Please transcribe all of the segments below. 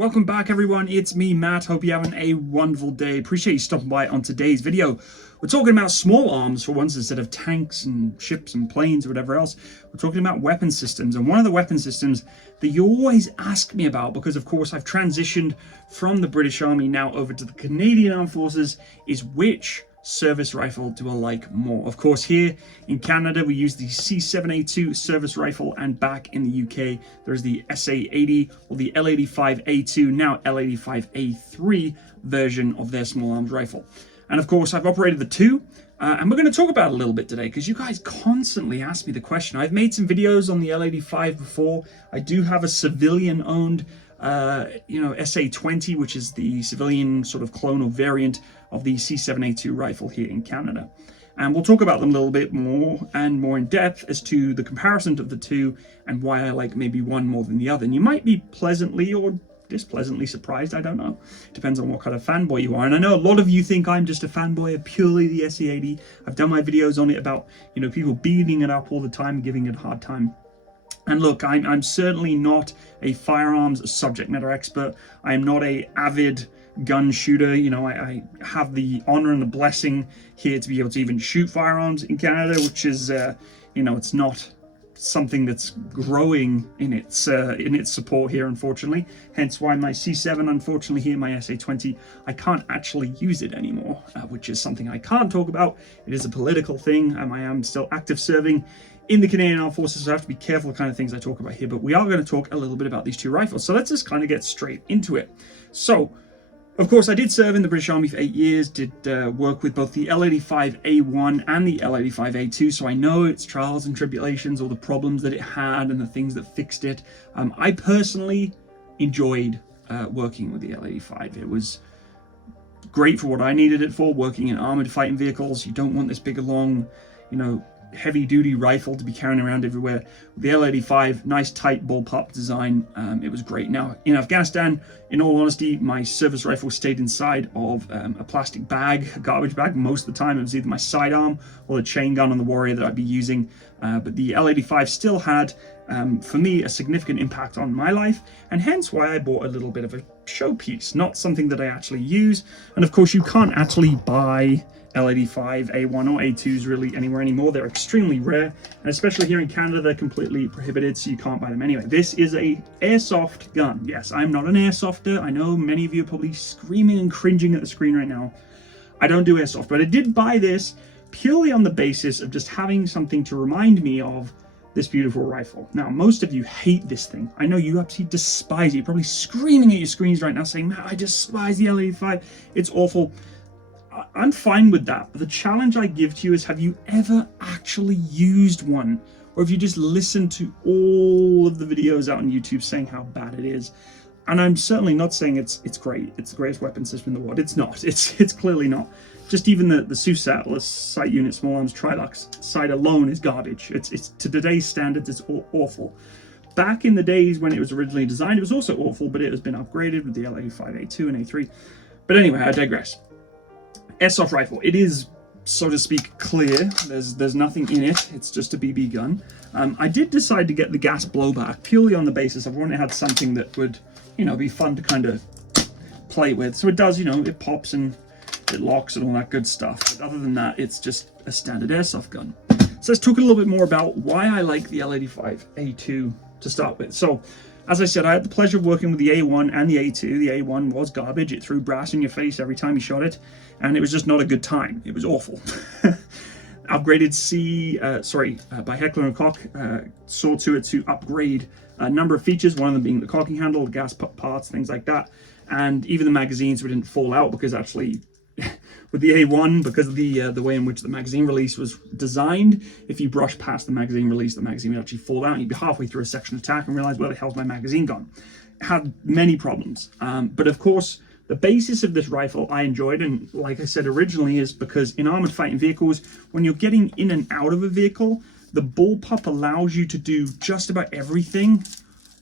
Welcome back, everyone. It's me, Matt. Hope you're having a wonderful day. Appreciate you stopping by on today's video. We're talking about small arms for once instead of tanks and ships and planes or whatever else. We're talking about weapon systems. And one of the weapon systems that you always ask me about, because of course I've transitioned from the British Army now over to the Canadian Armed Forces, is which service rifle do I like more? Of course, here in Canada we use the C7A2 service rifle, and back in the UK there's the SA80 or the L85A2, now L85A3 version of their small arms rifle. And of course I've operated the two, and we're going to talk about it a little bit today because you guys constantly ask me the question. I've made some videos on the L85 before. I do have a civilian owned SA20, which is the civilian sort of clonal variant of the C7A2 rifle here in Canada. And we'll talk about them a little bit more and more in depth as to the comparison of the two and why I like maybe one more than the other. And you might be pleasantly or displeasantly surprised, I don't know. Depends on what kind of fanboy you are. And I know a lot of you think I'm just a fanboy of purely the SA80. I've done my videos on it about, people beating it up all the time, giving it a hard time. And look, I'm certainly not a firearms subject matter expert. I am not a avid gun shooter. I have the honor and the blessing here to be able to even shoot firearms in Canada, which is, it's not something that's growing in its support here, unfortunately. Hence why my C7, unfortunately, here, my SA20, I can't actually use it anymore, which is something I can't talk about. It is a political thing. I am still active serving in the Canadian Armed Forces, so I have to be careful the kind of things I talk about here, but we are going to talk a little bit about these two rifles. So let's just kind of get straight into it. So, of course, I did serve in the British Army for 8 years, did work with both the L85A1 and the L85A2, so I know its trials and tribulations, all the problems that it had and the things that fixed it. I personally enjoyed working with the L85. It was great for what I needed it for, working in armored fighting vehicles. You don't want this big, long, heavy-duty rifle to be carrying around everywhere. With the L85, nice tight bullpup design, it was great. Now, in Afghanistan, in all honesty, my service rifle stayed inside of a plastic bag, a garbage bag. Most of the time, it was either my sidearm or the chain gun on the Warrior that I'd be using. But the L85 still had, for me, a significant impact on my life, and hence why I bought a little bit of a showpiece, not something that I actually use. And of course, you can't actually buy L85 A1 or A2s really anywhere anymore. They're extremely rare, and especially here in Canada they're completely prohibited, so you can't buy them anyway. This is a airsoft gun. Yes, I'm not an airsofter. I know many of you are probably screaming and cringing at the screen right now. I don't do airsoft, but I did buy this purely on the basis of just having something to remind me of this beautiful rifle. Now, most of you hate this thing. I know you absolutely despise it. You're probably screaming at your screens right now saying, "Man, I despise the L85. It's awful." I'm fine with that, but the challenge I give to you is, have you ever actually used one? Or have you just listened to all of the videos out on YouTube saying how bad it is? And I'm certainly not saying it's great. It's the greatest weapon system in the world. It's not. It's clearly not. Just even the SUSAT, the Sight Unit Small Arms Trilux sight alone is garbage. It's to today's standards, it's awful. Back in the days when it was originally designed, it was also awful, but it has been upgraded with the L85A2 and A3. But anyway, I digress. Airsoft rifle. It is, so to speak, clear. There's nothing in it. It's just a BB gun. I did decide to get the gas blowback purely on the basis of wanting to have something that would, be fun to kind of play with. So it does, it pops and it locks and all that good stuff. But other than that, it's just a standard airsoft gun. So let's talk a little bit more about why I like the L85A2 to start with. So, as I said, I had the pleasure of working with the A1 and the A2. The A1 was garbage. It threw brass in your face every time you shot it, and it was just not a good time. It was awful. Upgraded by Heckler Koch, saw to it to upgrade a number of features, one of them being the cocking handle, the gas parts, things like that, and even the magazines didn't fall out, because actually with the A1, because of the way in which the magazine release was designed, if you brush past the magazine release, the magazine would actually fall out, and you'd be halfway through a section attack and realize, where the hell's my magazine gone? It had many problems. But of course, the basis of this rifle I enjoyed, and like I said originally, is because in armored fighting vehicles, when you're getting in and out of a vehicle, the bullpup allows you to do just about everything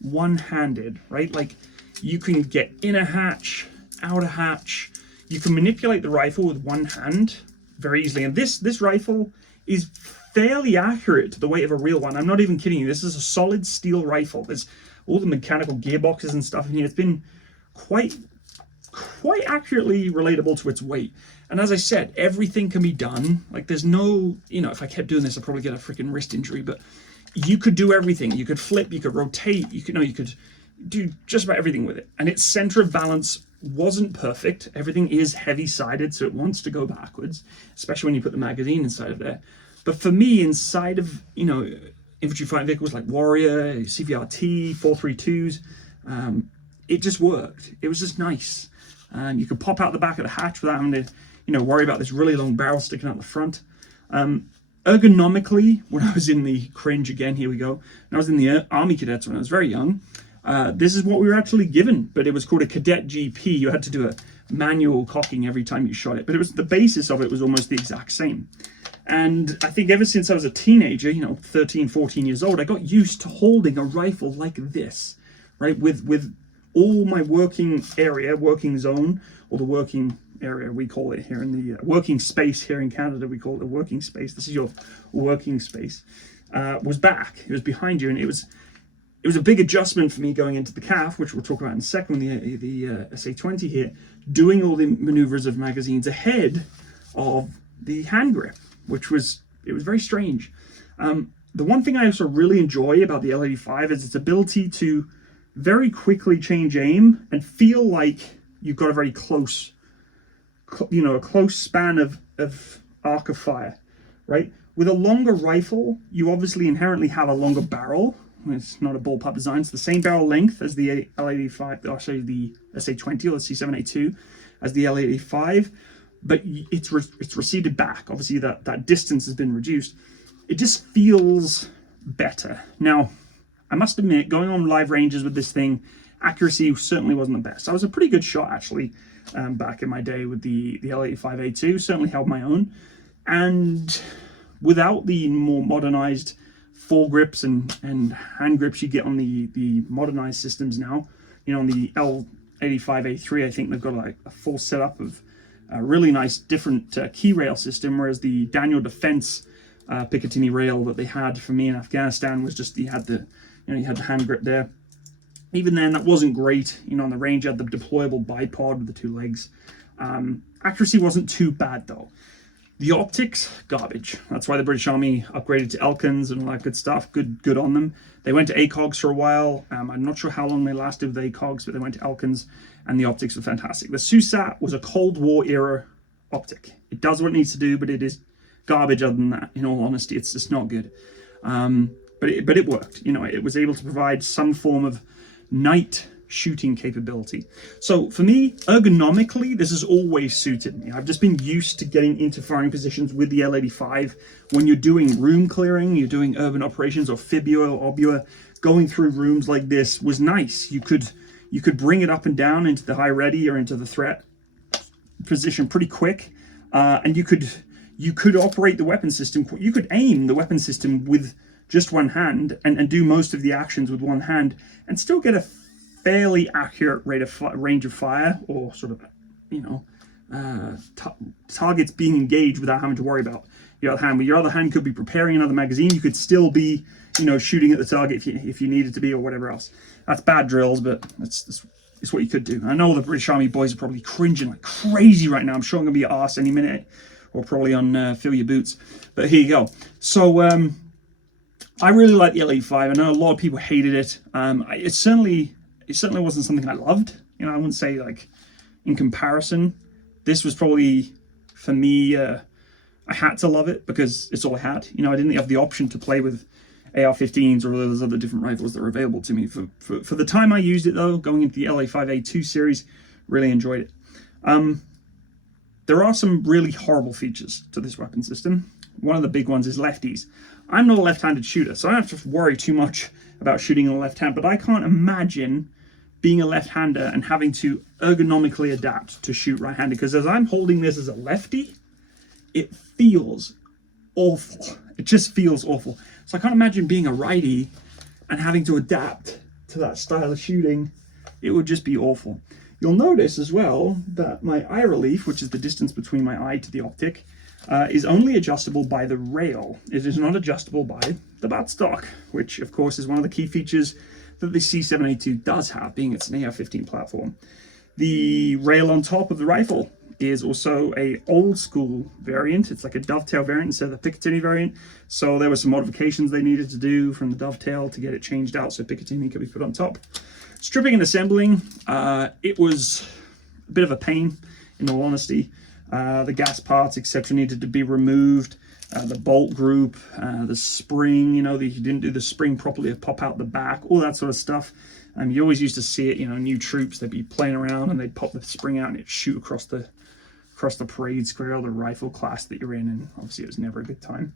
one-handed, right? Like, you can get in a hatch, out a hatch. You can manipulate the rifle with one hand very easily. And this rifle is fairly accurate to the weight of a real one. I'm not even kidding you. This is a solid steel rifle. There's all the mechanical gearboxes and stuff in here. It's been quite accurately relatable to its weight. And as I said, everything can be done. Like there's no, you know, if I kept doing this, I'd probably get a freaking wrist injury, but you could do everything. You could flip, you could rotate, you could do just about everything with it. And its center of balance wasn't perfect. Everything is heavy-sided, so it wants to go backwards, especially when you put the magazine inside of there. But for me, inside of, you know, infantry fighting vehicles like Warrior, CVRT, 432s, it just worked. It was just nice. You could pop out the back of the hatch without having to, you know, worry about this really long barrel sticking out the front. Ergonomically, when I was in the cringe again, here we go. When I was in the Army Cadets when I was very young, this is what we were actually given, but it was called a Cadet GP. You had to do a manual cocking every time you shot it, but it was the basis of it was almost the exact same. And I think ever since I was a teenager, you know, 13, 14 years old, I got used to holding a rifle like this, right? With all my working area, working zone, or the working area we call it here in the working space here in Canada, we call it the working space. This is your working space. Was back. It was behind you, and it was a big adjustment for me going into the CAF, which we'll talk about in a second, the SA20 here, doing all the maneuvers of magazines ahead of the hand grip, it was very strange. The one thing I also really enjoy about the L85 is its ability to very quickly change aim and feel like you've got a very close, you know, a close span of arc of fire, right? With a longer rifle, you obviously inherently have a longer barrel. It's not a bullpup design. It's the same barrel length as the L85, or sorry, the SA20 or the C7A2 as the L85, but it's receded back. Obviously, that distance has been reduced. It just feels better. Now, I must admit, going on live ranges with this thing, accuracy certainly wasn't the best. I was a pretty good shot, actually, back in my day with the L85A2. Certainly held my own. And without the more modernized foregrips and hand grips you get on the modernized systems now, you know, on the L85A3, I think they've got like a full setup of a really nice different key rail system, whereas the Daniel Defense Picatinny rail that they had for me in Afghanistan was just, you had the hand grip there. Even then, that wasn't great. You know, on the range, you had the deployable bipod with the two legs. Accuracy wasn't too bad, though. The optics, garbage. That's why the British Army upgraded to Elkins and all that good stuff. Good on them. They went to ACOGs for a while. I'm not sure how long they lasted with ACOGs, but they went to Elkins, and the optics were fantastic. The SUSAT was a Cold War era optic. It does what it needs to do, but it is garbage other than that. In all honesty, it's just not good. But it worked. You know, it was able to provide some form of night shooting capability. So for me, ergonomically, this has always suited me. I've just been used to getting into firing positions with the L85. When you're doing room clearing, you're doing urban operations or fibula or obua, going through rooms like this was nice. You could bring it up and down into the high ready or into the threat position pretty quick, and you could operate the weapon system. You could aim the weapon system with just one hand and do most of the actions with one hand and still get a fairly accurate range of fire, or sort of, you know, targets being engaged without having to worry about your other hand. But your other hand could be preparing another magazine. You could still be, you know, shooting at the target if you needed to be, or whatever else. That's bad drills, but it's what you could do. I know the British Army boys are probably cringing like crazy right now. I'm sure I'm going to be arsed any minute, or probably on Fill Your Boots. But here you go. So I really like the L85. I know a lot of people hated it. It certainly wasn't something I loved. You know, I wouldn't say, like, in comparison, this was probably, for me, I had to love it because it's all I had. You know, I didn't have the option to play with AR-15s or those other different rifles that were available to me. For the time I used it, though, going into the L85A2 series, really enjoyed it. There are some really horrible features to this weapon system. One of the big ones is lefties. I'm not a left-handed shooter, so I don't have to worry too much about shooting on the left hand, but I can't imagine being a left-hander and having to ergonomically adapt to shoot right-handed, because as I'm holding this as a lefty, it feels awful. It just feels awful. So I can't imagine being a righty and having to adapt to that style of shooting. It would just be awful. You'll notice as well that my eye relief, which is the distance between my eye to the optic, is only adjustable by the rail. It is not adjustable by the buttstock, which of course is one of the key features that the C7A2 does have, being it's an AR-15 platform. The rail on top of the rifle is also a old school variant. It's like a dovetail variant instead of the Picatinny variant. So there were some modifications they needed to do from the dovetail to get it changed out so Picatinny could be put on top. Stripping and assembling, it was a bit of a pain, in all honesty. The gas parts, etc., needed to be removed. The bolt group, the spring, you didn't do the spring properly, it pop out the back, all that sort of stuff. You always used to see it, new troops, they'd be playing around and they'd pop the spring out and it'd shoot across the parade square or the rifle class that you're in, and obviously it was never a good time.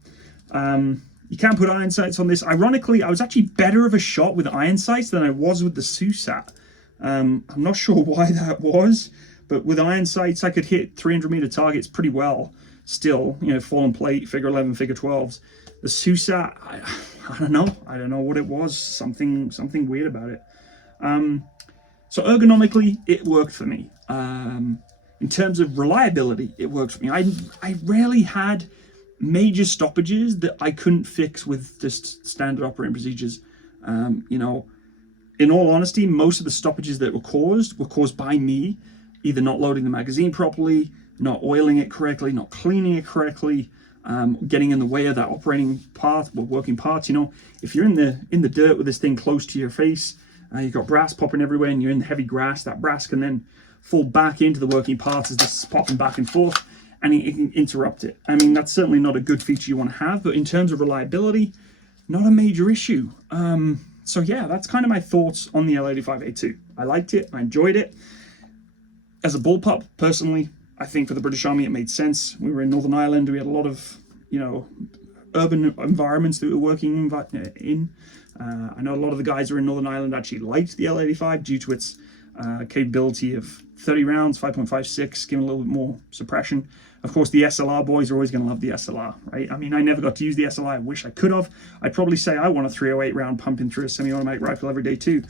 You can't put iron sights on this. Ironically, I was actually better of a shot with iron sights than I was with the CSAT. I'm not sure why that was, but with iron sights I could hit 300-meter targets pretty well still, fallen plate, figure 11, figure 12s. The CSAT, I don't know what it was, something weird about it. So ergonomically it worked for me. In terms of reliability, it works for me. I rarely had major stoppages that I couldn't fix with just standard operating procedures. In all honesty, most of the stoppages that were caused by me either not loading the magazine properly, not oiling it correctly, not cleaning it correctly, getting in the way of that operating part, or working parts. If you're in the dirt with this thing close to your face, you've got brass popping everywhere, and you're in the heavy grass, that brass can then fall back into the working parts as this is popping back and forth, and it can interrupt it. I mean, that's certainly not a good feature you want to have, but in terms of reliability, not a major issue. So yeah, that's kind of my thoughts on the L85A2. I liked it, I enjoyed it. As a bullpup, personally, I think for the British Army it made sense. We were in Northern Ireland, we had a lot of, urban environments that we were working in. I know a lot of the guys who are in Northern Ireland actually liked the L85 due to its capability of 30 rounds, 5.56, giving a little bit more suppression. Of course, the SLR boys are always going to love the SLR, right? I mean, I never got to use the SLR. I wish I could have. I'd probably say I want a 308 round pumping through a semi-automatic rifle every day too.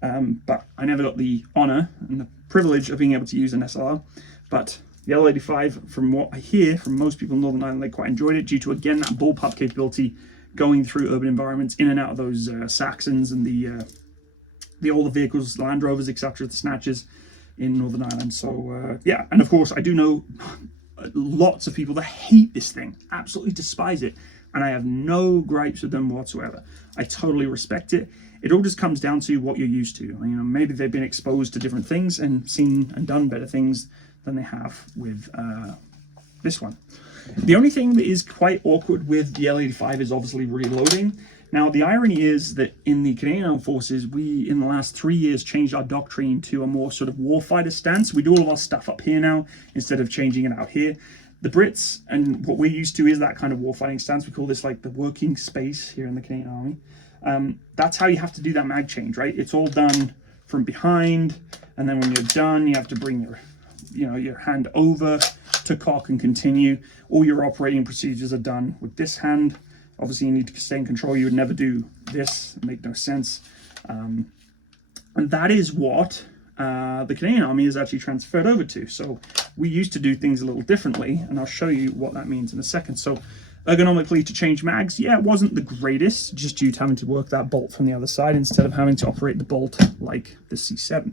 But I never got the honor and the privilege of being able to use an SLR. But the L85, from what I hear from most people in Northern Ireland, they quite enjoyed it due to, again, that bullpup capability going through urban environments, in and out of those Saxons and the older vehicles, Land Rovers, etc., the Snatches in Northern Ireland. So yeah, and of course I do know lots of people that hate this thing, absolutely despise it, and I have no gripes with them whatsoever. I totally respect it. It all just comes down to what you're used to. Maybe they've been exposed to different things and seen and done better things than they have with this one. The only thing that is quite awkward with the L85 is obviously reloading. Now, the irony is that in the Canadian Armed Forces, we, in the last 3 years, changed our doctrine to a more sort of warfighter stance. We do all of our stuff up here now, instead of changing it out here. The Brits, and what we're used to is that kind of warfighting stance. We call this like the working space here in the Canadian Army. That's how you have to do that mag change, right? It's all done from behind, and then when you're done, you have to bring your hand over to cock and continue. All your operating procedures are done with this hand. Obviously, you need to stay in control. You would never do this. It makes no sense. And that is what the Canadian Army is actually transferred over to. So we used to do things a little differently, and I'll show you what that means in a second. So ergonomically, to change mags, yeah, it wasn't the greatest, just due to having to work that bolt from the other side instead of having to operate the bolt like the C7.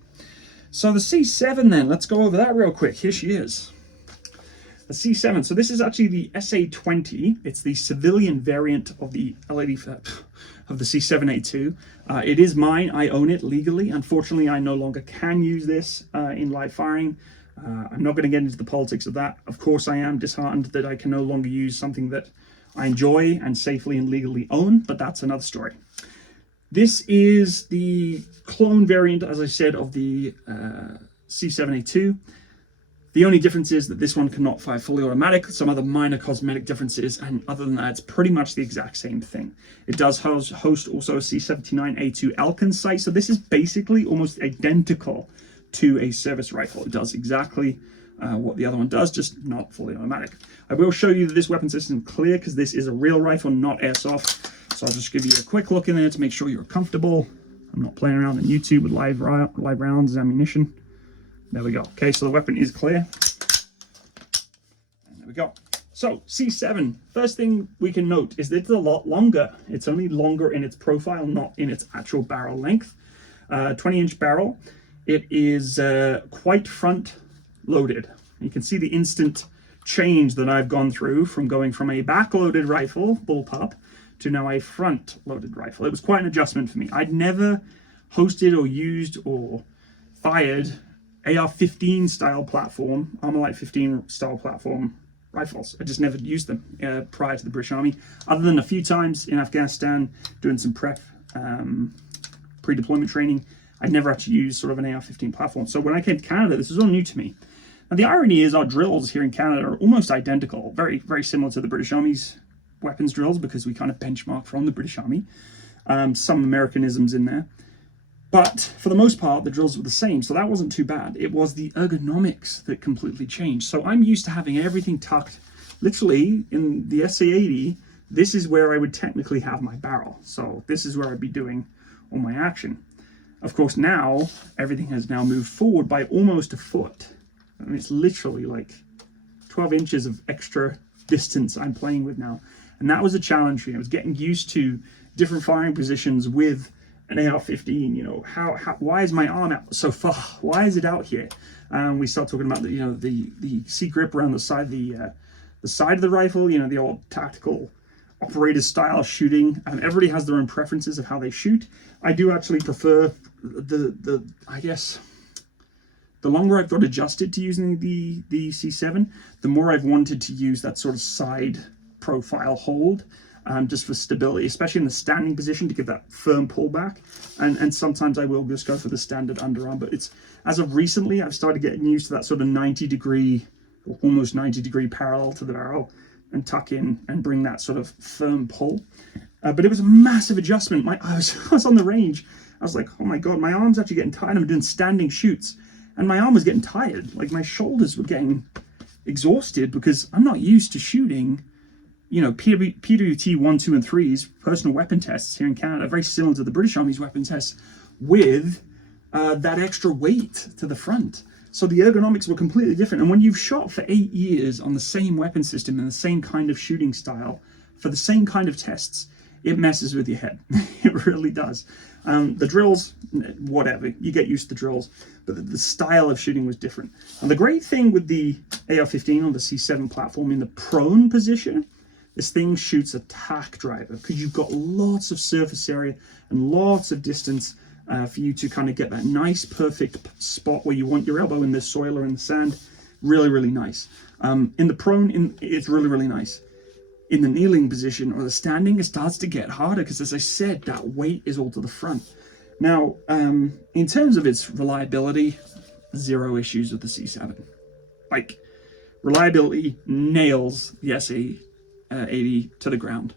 So the C7 then, let's go over that real quick. Here she is. The C7. So this is actually the SA20. It's the civilian variant of the L85 of the C7A2. It is mine. I own it legally. Unfortunately, I no longer can use this in live firing. I'm not going to get into the politics of that. Of course, I am disheartened that I can no longer use something that I enjoy and safely and legally own, but that's another story. This is the clone variant, as I said, of the C7A2. The only difference is that this one cannot fire fully automatic, some other minor cosmetic differences, and other than that, it's pretty much the exact same thing. It does host also a C79A2 Elkin sight, so this is basically almost identical to a service rifle. It does exactly what the other one does, just not fully automatic. I will show you that this weapon system is clear because this is a real rifle, not airsoft. So I'll just give you a quick look in there to make sure you're comfortable. I'm not playing around on YouTube with live rounds and ammunition. There we go. Okay, so the weapon is clear. And there we go. So C7, first thing we can note is that it's a lot longer. It's only longer in its profile, not in its actual barrel length. 20-inch barrel. it is quite front loaded. You can see the instant change that I've gone through from going from a back-loaded rifle, bullpup, to now a front-loaded rifle. It was quite an adjustment for me. I'd never hosted or used or fired AR-15 style platform, Armalite 15 style platform rifles. I just never used them prior to the British Army, other than a few times in Afghanistan doing some prep, pre-deployment training. I'd never actually used sort of an AR-15 platform. So when I came to Canada, this was all new to me. Now, the irony is our drills here in Canada are almost identical, very, very similar to the British Army's weapons drills, because we kind of benchmark from the British Army. Some Americanisms in there. But for the most part, the drills were the same, so that wasn't too bad. It was the ergonomics that completely changed. So I'm used to having everything tucked. Literally, in the SA80, this is where I would technically have my barrel. So this is where I'd be doing all my action. Of course, now, everything has now moved forward by almost a foot. I mean, it's literally like 12 inches of extra distance I'm playing with now. And that was a challenge for me. I was getting used to different firing positions with an AR-15. You know, why is my arm out so far? Why is it out here? We start talking about the C grip around the side of the rifle. You know, the old tactical operator style shooting. Everybody has their own preferences of how they shoot. I do actually prefer I guess the longer I've got adjusted to using the C7, the more I've wanted to use that sort of side profile hold, just for stability, especially in the standing position, to give that firm pullback. And sometimes I will just go for the standard underarm, but it's, as of recently, I've started getting used to that sort of 90-degree, or almost 90-degree parallel to the barrel, and tuck in and bring that sort of firm pull. But it was a massive adjustment. I was on the range. I was like, oh my God, my arm's actually getting tired. I'm doing standing shoots, and my arm was getting tired. Like, my shoulders were getting exhausted because I'm not used to shooting, you know, PWT 1, 2, and 3s, personal weapon tests here in Canada, very similar to the British Army's weapon tests, with that extra weight to the front. So the ergonomics were completely different. And when you've shot for 8 years on the same weapon system and the same kind of shooting style for the same kind of tests, it messes with your head. It really does. The drills, whatever, you get used to the drills, but the style of shooting was different. And the great thing with the AR-15 or the C7 platform, in the prone position, this thing shoots a tack driver, because you've got lots of surface area and lots of distance for you to kind of get that nice, perfect spot where you want your elbow in the soil or in the sand. Really, really nice. In the prone, it's really, really nice. In the kneeling position or the standing, it starts to get harder because, as I said, that weight is all to the front. Now, in terms of its reliability, zero issues with the C7. Like, reliability nails the SA80 to the ground.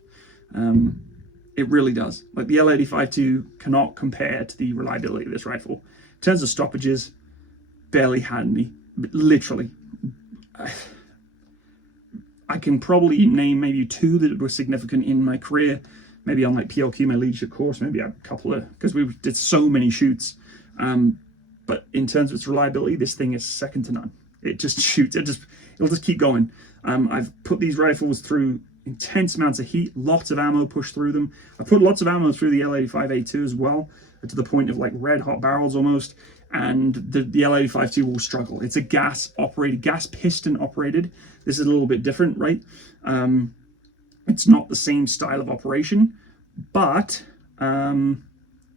It really does. Like, the L85A2 cannot compare to the reliability of this rifle. In terms of stoppages, barely had any. Literally. I can probably name maybe 2 that were significant in my career. Maybe on like PLQ, my leadership course, maybe a couple of, because we did so many shoots. But in terms of its reliability, this thing is second to none. It just shoots. It'll just keep going. I've put these rifles through intense amounts of heat, lots of ammo pushed through them. I put lots of ammo through the L85A2 as well, to the point of like red hot barrels almost. And the L85A2 will struggle. It's a gas piston operated. This is a little bit different, right? It's not the same style of operation, but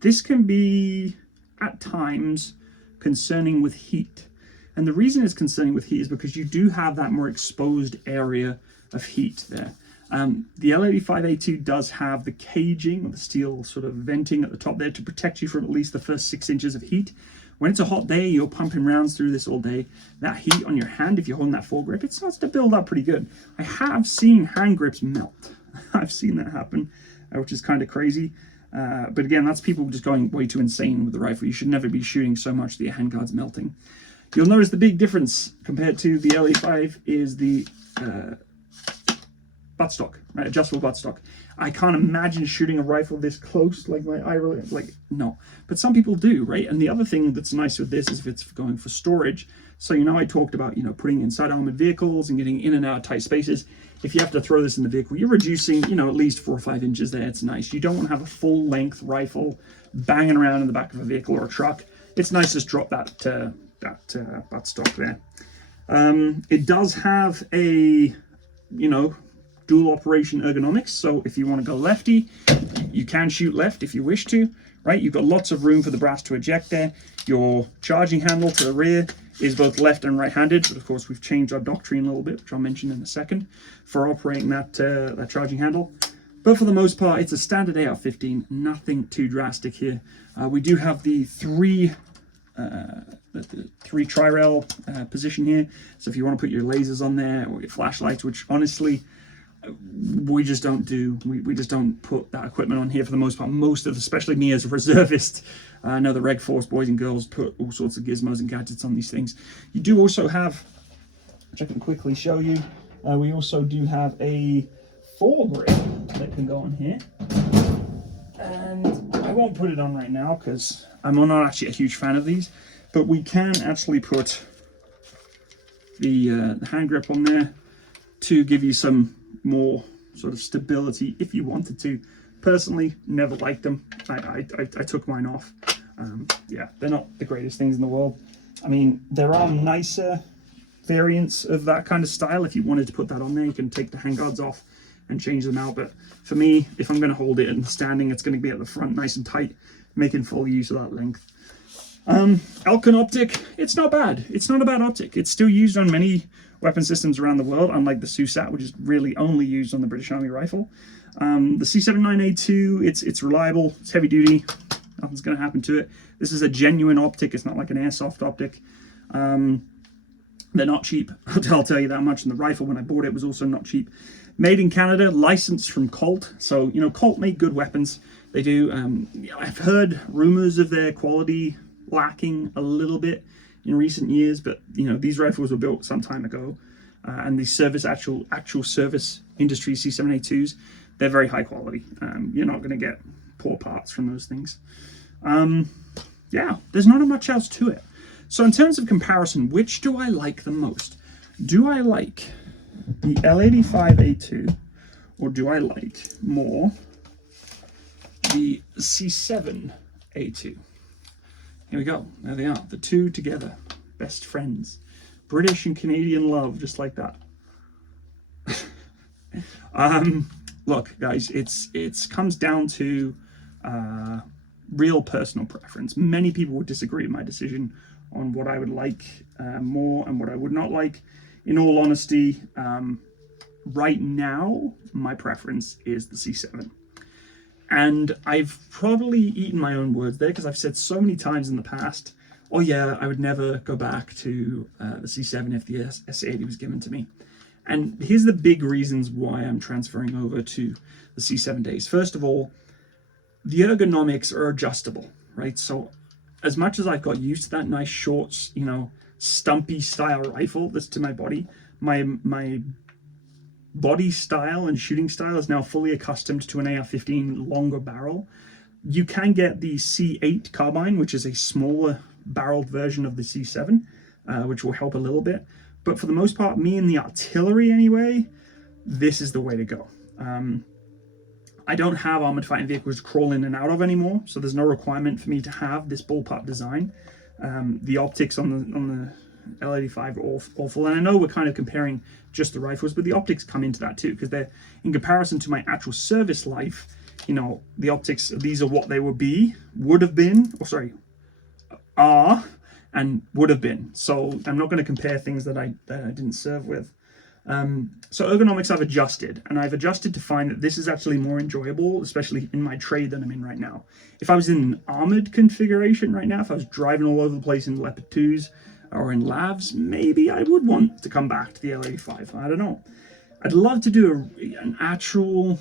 this can be at times concerning with heat. And the reason it's concerning with heat is because you do have that more exposed area of heat there. The L85A2 does have the caging, or the steel sort of venting at the top there, to protect you from at least the first 6 inches of heat. When it's a hot day, you're pumping rounds through this all day. That heat on your hand, if you're holding that foregrip, it starts to build up pretty good. I have seen hand grips melt. I've seen that happen, which is kind of crazy. But again, that's people just going way too insane with the rifle. You should never be shooting so much that your handguard's melting. You'll notice the big difference compared to the L85 is the buttstock, right? Adjustable buttstock. I can't imagine shooting a rifle this close, like my eye really, like, no. But some people do, right? And the other thing that's nice with this is if it's going for storage. So, you know, I talked about, you know, putting inside armored vehicles and getting in and out of tight spaces. If you have to throw this in the vehicle, you're reducing, you know, at least 4 or 5 inches there. It's nice. You don't want to have a full length rifle banging around in the back of a vehicle or a truck. it's nice to just drop that stock there. It does have a, dual operation ergonomics. So if you want to go lefty, you can shoot left if you wish to, right? You've got lots of room for the brass to eject there. Your charging handle to the rear is both left and right-handed, but of course we've changed our doctrine a little bit, which I'll mention in a second, for operating that charging handle. But for the most part, it's a standard AR-15, nothing too drastic here. We do have the three tri-rail position here. So if you want to put your lasers on there or your flashlights, which honestly, we just don't do. We just don't put that equipment on here for the most part. Especially me as a reservist, I know the Reg Force boys and girls put all sorts of gizmos and gadgets on these things. You do also have, which I can quickly show you, we also do have a foregrip that can go on here. And I won't put it on right now because I'm not actually a huge fan of these, but we can actually put the hand grip on there to give you some more sort of stability if you wanted to. Personally, never liked them. I took mine off. Yeah, they're not the greatest things in the world. I mean, there are nicer variants of that kind of style. If you wanted to put that on there, you can take the handguards off and change them out. But for me, if I'm going to hold it and standing, it's going to be at the front nice and tight, making full use of that length. Elkin optic, it's not bad. It's not a bad optic. It's still used on many weapon systems around the world, unlike the C7A2, which is really only used on the British Army rifle. The C7A2, it's reliable, it's heavy duty, nothing's going to happen to it. This is a genuine optic, it's not like an airsoft optic. They're not cheap, I'll tell you that much, and the rifle when I bought it was also not cheap. Made in Canada, licensed from Colt, so Colt make good weapons. They do. I've heard rumors of their quality lacking a little bit in recent years, but these rifles were built some time ago, and the actual service industry C7A2s, they're very high quality. You're not going to get poor parts from those things. Yeah, there's not much else to it. So in terms of comparison, which do I like the most? Do I like the L85A2, or do I like more the C7A2? Here we go. There they are. The two together. Best friends. British and Canadian love, just like that. Look, guys, it's comes down to real personal preference. Many people would disagree with my decision on what I would like more and what I would not like. In all honesty, right now, my preference is the C7. And I've probably eaten my own words there because I've said so many times in the past, oh yeah, I would never go back to the C7 if the S80 was given to me. And here's the big reasons why I'm transferring over to the C7 days. First of all, the ergonomics are adjustable, right? So as much as I've got used to that nice short, stumpy style rifle that's to my body, my body style and shooting style is now fully accustomed to an AR-15 longer barrel. You can get the C8 carbine, which is a smaller barreled version of the C7, which will help a little bit. But for the most part, me and the artillery anyway, this is the way to go. I don't have armored fighting vehicles to crawl in and out of anymore, so there's no requirement for me to have this bullpup design. The optics on the L85 are awful, and I know we're kind of comparing just the rifles, but the optics come into that too, because they're, in comparison to my actual service life, the optics, these are what they are and would have been. So I'm not going to compare things that I didn't serve with. So ergonomics I've adjusted, and I've adjusted to find that this is actually more enjoyable, especially in my trade that I'm in right now. If I was in an armored configuration right now, if I was driving all over the place in Leopard 2s or in Lavs, maybe I would want to come back to the L85. I don't know. I'd love to do an actual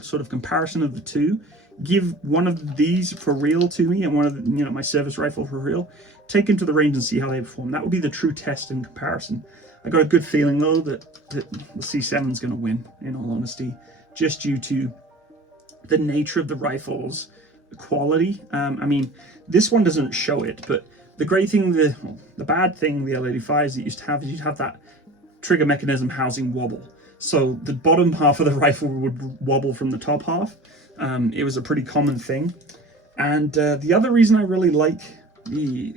sort of comparison of the two. Give one of these for real to me and one of the, my service rifle for real. Take them to the range and see how they perform. That would be the true test and comparison. I got a good feeling though that the C7 is going to win, in all honesty, just due to the nature of the rifle's quality. I mean, this one doesn't show it, but the great thing, the bad thing the L85 is that you'd have that trigger mechanism housing wobble. So the bottom half of the rifle would wobble from the top half. It was a pretty common thing. And the other reason I really like the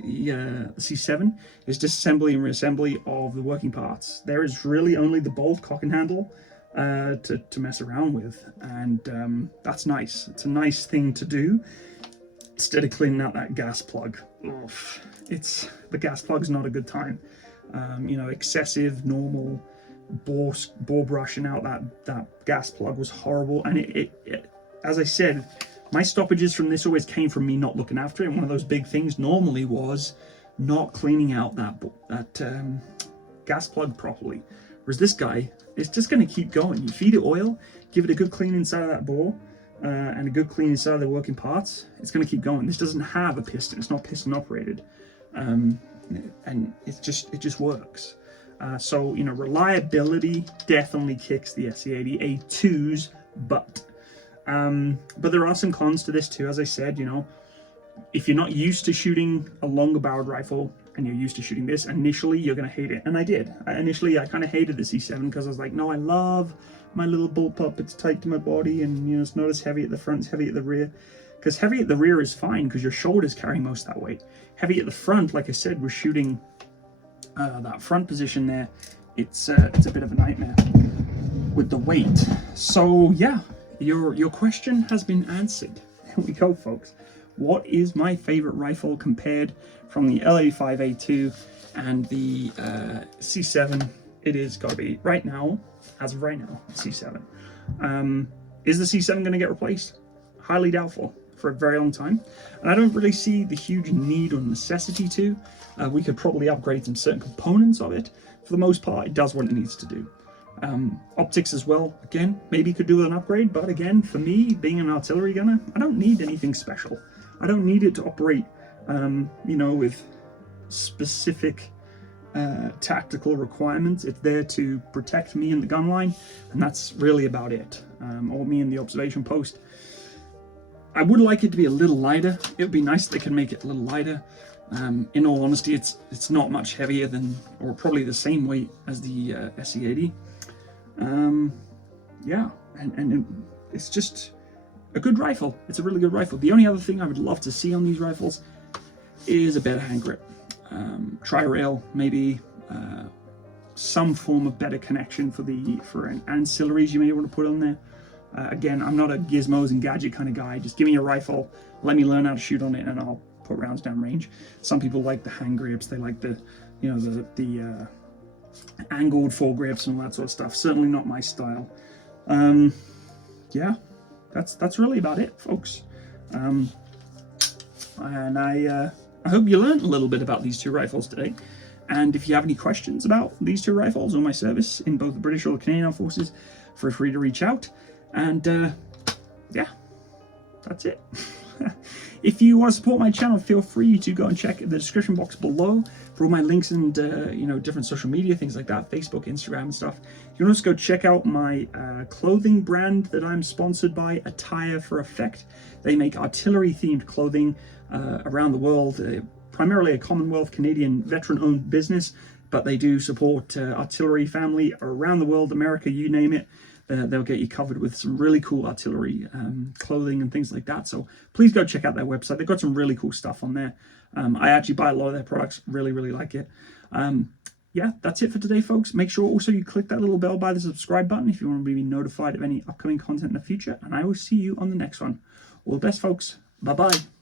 C7 is disassembly and reassembly of the working parts. There is really only the bolt, cock and handle to mess around with, and that's nice. It's a nice thing to do instead of cleaning out that gas plug. Oof. The gas plug's not a good time. You know, excessive normal bore brushing out that gas plug was horrible, and it as I said, my stoppages from this always came from me not looking after it. And one of those big things normally was not cleaning out that gas plug properly. Whereas this guy, it's just going to keep going. You feed it oil, give it a good clean inside of that bore, and a good clean inside of the working parts. It's going to keep going. This doesn't have a piston. It's not piston operated, and it just works. So you know, reliability definitely kicks the C7A2's butt. But there are some cons to this too. As I said, you know, if you're not used to shooting a longer barreled rifle and you're used to shooting this, initially you're going to hate it. And I did. Initially I kind of hated the C7 because I was like, no, I love my little bullpup. It's tight to my body, and you know, it's not as heavy at the front, it's heavy at the rear. Because heavy at the rear is fine because your shoulders carry most of that weight. Heavy at the front, like I said, we're shooting that front position there. It's a bit of a nightmare with the weight. So yeah. Your question has been answered. Here we go, folks. What is my favorite rifle compared from the L85A2 and the C7? It is got to be right now, as of right now, C7. Is the C7 going to get replaced? Highly doubtful for a very long time. And I don't really see the huge need or necessity to. We could probably upgrade some certain components of it. For the most part, it does what it needs to do. Optics as well, again, maybe could do with an upgrade, but again, for me, being an artillery gunner, I don't need anything special. I don't need it to operate, you know, with specific tactical requirements. It's there to protect me in the gun line, and that's really about it, or me in the observation post. I would like it to be a little lighter. It would be nice if they could make it a little lighter. In all honesty, it's not much heavier than, or probably the same weight as the SE80. Yeah, and it's just a good rifle. It's a really good rifle. The only other thing I would love to see on these rifles is a better hand grip. Tri-rail, maybe some form of better connection for ancillaries you may want to put on there. Again, I'm not a gizmos and gadget kind of guy. Just give me a rifle, let me learn how to shoot on it, and I'll put rounds down range. Some people like the hand grips. They like the, you know, the angled foregrips and all that sort of stuff. Certainly not my style. Yeah, that's really about it, folks. And I hope you learned a little bit about these two rifles today. And if you have any questions about these two rifles or my service in both the British or the Canadian Armed Forces, feel free to reach out. And yeah, that's it. If you want to support my channel, feel free to go and check the description box below for all my links and you know, different social media, things like that, Facebook, Instagram and stuff. You can also go check out my clothing brand that I'm sponsored by, Attire for Effect. They make artillery themed clothing around the world, primarily a Commonwealth Canadian veteran-owned business, but they do support artillery family around the world, America, you name it. They'll get you covered with some really cool artillery clothing and things like that. So please go check out their website. They've got some really cool stuff on there. I actually buy a lot of their products. Really, really like it. Yeah, that's it for today, folks. Make sure also you click that little bell by the subscribe button if you want to be notified of any upcoming content in the future. And I will see you on the next one. All the best, folks. Bye-bye.